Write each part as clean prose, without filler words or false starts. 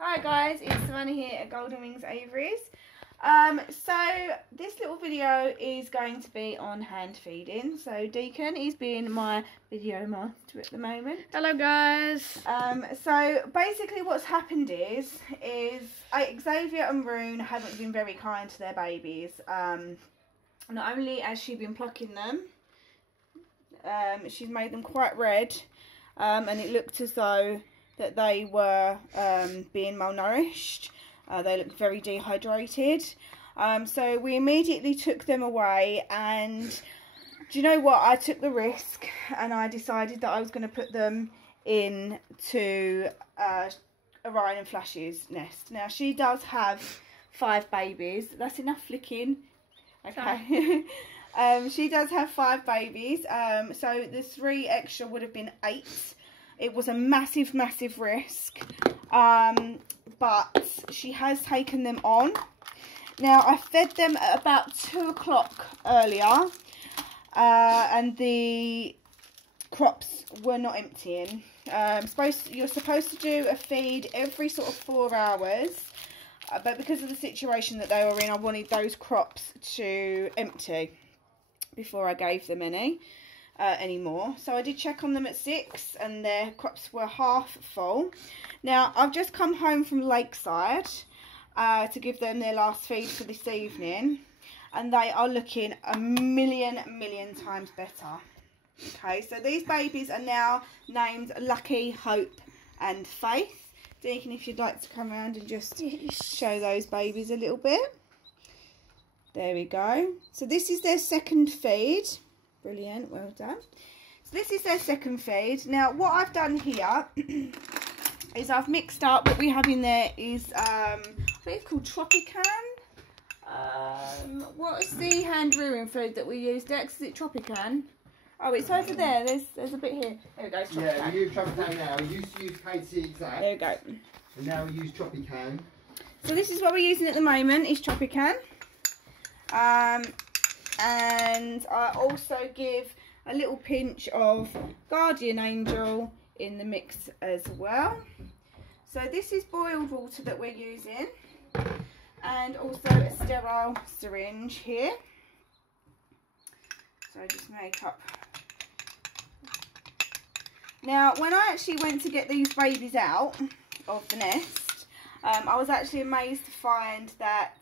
Hi guys, it's Savannah here at Golden Wings Aviaries. So this little video is going to be on hand feeding. So Deacon is being my video master at the moment. Hello guys. So basically what's happened is Xavier and Rune haven't been very kind to their babies. Not only has she been plucking them, she's made them quite red, and it looked as though that they were being malnourished. They looked very dehydrated. So we immediately took them away, and do you know what? I took the risk and I decided that I was going to put them into Orion and Flash's nest. Now she does have 5 babies. That's enough flicking. Okay. She does have 5 babies. So the 3 extra would have been 8. It was a massive risk, but she has taken them on. Now I fed them at about 2 o'clock earlier, and the crops were not emptying. You're supposed to do a feed every sort of 4 hours, but because of the situation that they were in, I wanted those crops to empty before I gave them any more. So I did check on them at 6 and their crops were half full. Now I've just come home from Lakeside to give them their last feed for this evening, and they are looking a million times better. Okay, so these babies are now named Lucky, Hope and Faith. Deacon, if you'd like to come around and just show those babies a little bit. There we go. So this is their second feed. Brilliant, well done. So this is their second feed. Now what I've done here is I've mixed up, what we have in there is I think it's called Tropican. What is the hand rearing food that we use, Dex? Is it Tropican? Oh, it's over there. There's a bit here. There we go, Tropican. Yeah, we use Tropican now. We used to use KT Exact. There we go. And now we use Tropican. So this is what we're using at the moment, is Tropican. And I also give a little pinch of Guardian Angel in the mix as well. So this is boiled water that we're using, and also a sterile syringe here. So I just make up. Now when I actually went to get these babies out of the nest, I was actually amazed to find that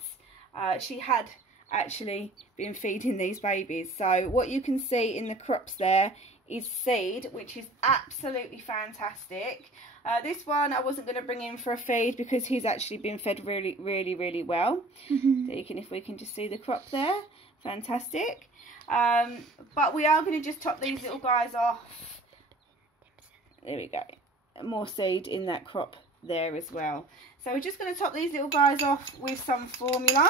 she had actually been feeding these babies. So what you can see in the crops there is seed, which is absolutely fantastic. This one I wasn't going to bring in for a feed because he's actually been fed really well. If we can just see the crop there, fantastic. But we are going to just top these little guys off. There we go, more seed in that crop there as well. So we're just going to top these little guys off with some formula.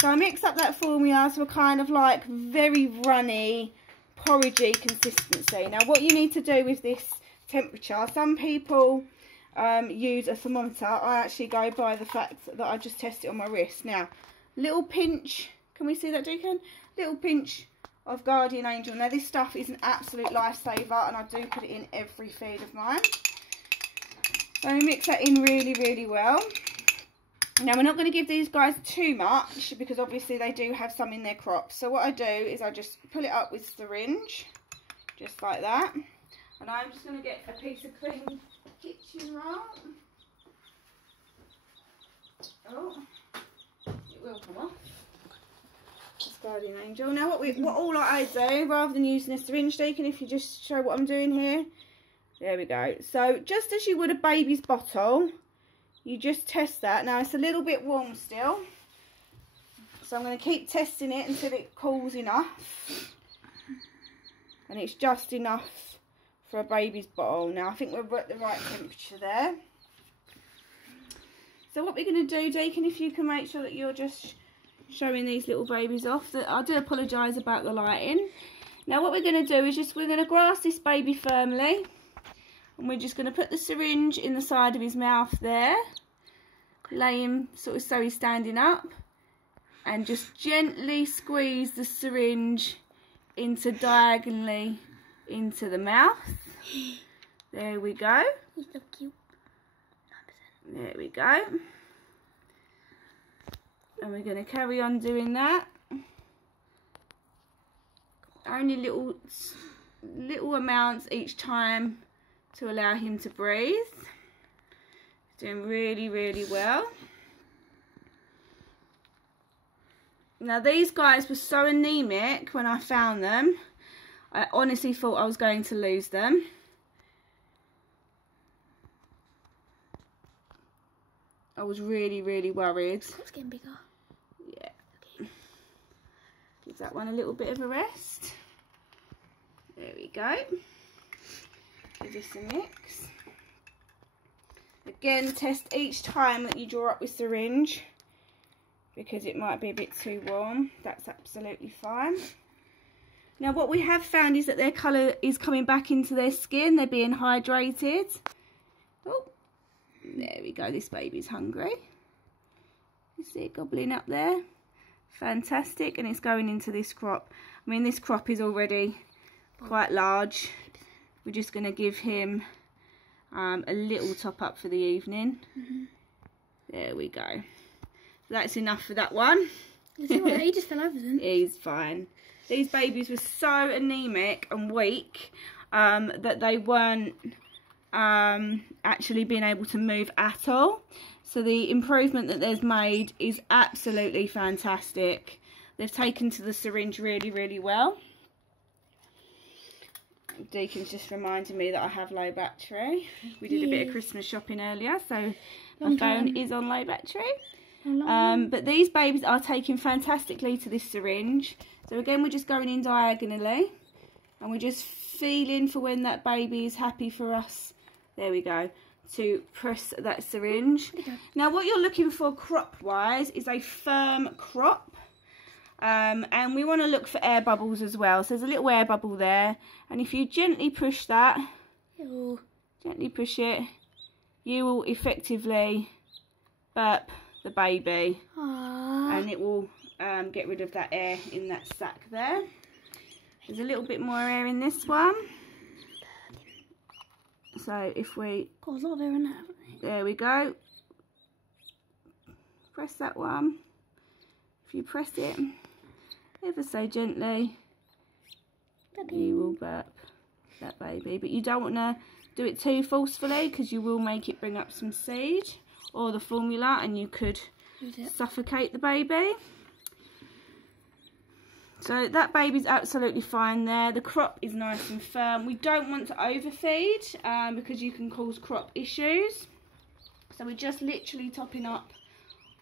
So I mix up that formula to a kind of like very runny, porridgey consistency. Now what you need to do with this temperature, some people use a thermometer. I actually go by the fact that I just test it on my wrist. Now, little pinch, can we see that, Deacon? Little pinch of Guardian Angel. Now this stuff is an absolute lifesaver, and I do put it in every feed of mine. So we mix that in really well. Now we're not going to give these guys too much because obviously they do have some in their crops. So what I do is I just pull it up with syringe, just like that. And I'm just going to get a piece of clean kitchen roll. Oh, it will come off. That's Guardian Angel. Now what all I do, rather than using a syringe, Deacon, if you just show what I'm doing here. There we go. So just as you would a baby's bottle, you just test that. Now it's a little bit warm still, so I'm going to keep testing it until it cools enough, and it's just enough for a baby's bottle. Now I think we're at the right temperature there. So what we're going to do, Deacon, if you can make sure that you're just showing these little babies off. I do apologise about the lighting. Now what we're going to do is we're going to grasp this baby firmly. And we're just going to put the syringe in the side of his mouth there, lay him sort of so he's standing up, and just gently squeeze the syringe diagonally into the mouth. There we go. He's so cute. There we go. And we're going to carry on doing that. Only little amounts each time to allow him to breathe. Doing really, really well. Now these guys were so anemic when I found them. I honestly thought I was going to lose them. I was really, really worried. It's getting bigger. Yeah. Okay. Give that one a little bit of a rest. There we go. Give this a mix. Again, test each time that you draw up with syringe, because it might be a bit too warm. That's absolutely fine. Now what we have found is that their colour is coming back into their skin. They're being hydrated. Oh, there we go. This baby's hungry. You see it gobbling up there? Fantastic. And it's going into this crop. I mean, this crop is already quite large. We're just going to give him a little top up for the evening. There we go. That's enough for that one. He just fell over then. He's fine. These babies were so anemic and weak that they weren't actually being able to move at all. So the improvement that they've made is absolutely fantastic. They've taken to the syringe really, really well. Deacon's just reminding me that I have low battery. We did a bit of Christmas shopping earlier, so my phone is on low battery. But these babies are taking fantastically to this syringe. So again, we're just going in diagonally, and we're just feeling for when that baby is happy for us. There we go. To press that syringe. Now what you're looking for crop wise is a firm crop. And we want to look for air bubbles as well. So there's a little air bubble there, and if you gently push that, gently push it, you will effectively burp the baby. Aww. And it will get rid of that air in that sac there. There's a little bit more air in this one. So if we... Got a lot of air in that. There we go. Press that one. If you press it ever so gently, you will burp that baby. But you don't want to do it too forcefully, because you will make it bring up some seed or the formula, and you could suffocate the baby. So that baby's absolutely fine there. The crop is nice and firm. We don't want to overfeed because you can cause crop issues. So we're just literally topping up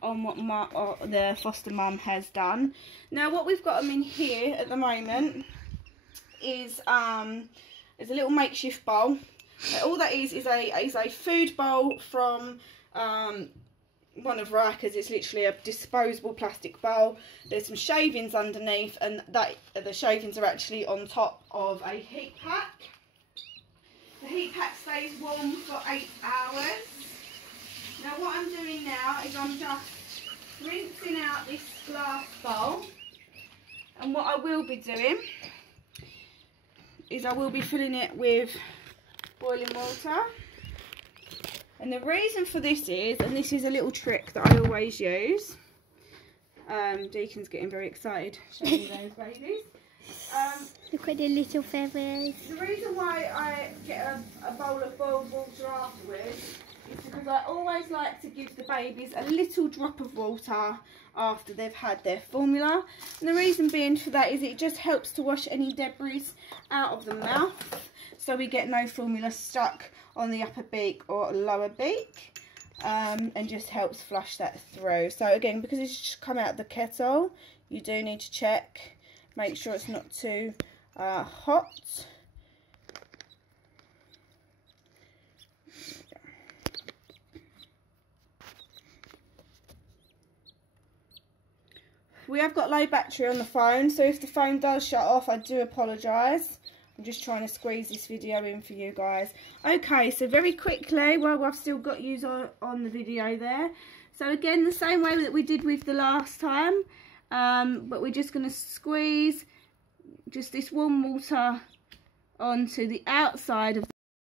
on what the foster mum has done. Now what we've got them in here at the moment is a little makeshift bowl. All that is a food bowl from one of Riker's. It's literally a disposable plastic bowl. There's some shavings underneath, and the shavings are actually on top of a heat pack. The heat pack stays warm for 8 hours. Now what I'm doing now is I'm just rinsing out this glass bowl, and what I will be doing is I will be filling it with boiling water. And the reason for this is, and this is a little trick that I always use, Deacon's getting very excited showing you those babies. Look at the little feathers. The reason why I get a bowl of boiled water afterwards is because I always like to give the babies a little drop of water after they've had their formula. And the reason being for that is it just helps to wash any debris out of the mouth, so we get no formula stuck on the upper beak or lower beak, and just helps flush that through. So again, because it's just come out of the kettle, you do need to check, make sure it's not too hot. We have got low battery on the phone, so if the phone does shut off, I do apologise. I'm just trying to squeeze this video in for you guys. Okay, so very quickly, well, I've still got you on the video there. So again, the same way that we did with the last time, but we're just going to squeeze just this warm water onto the outside of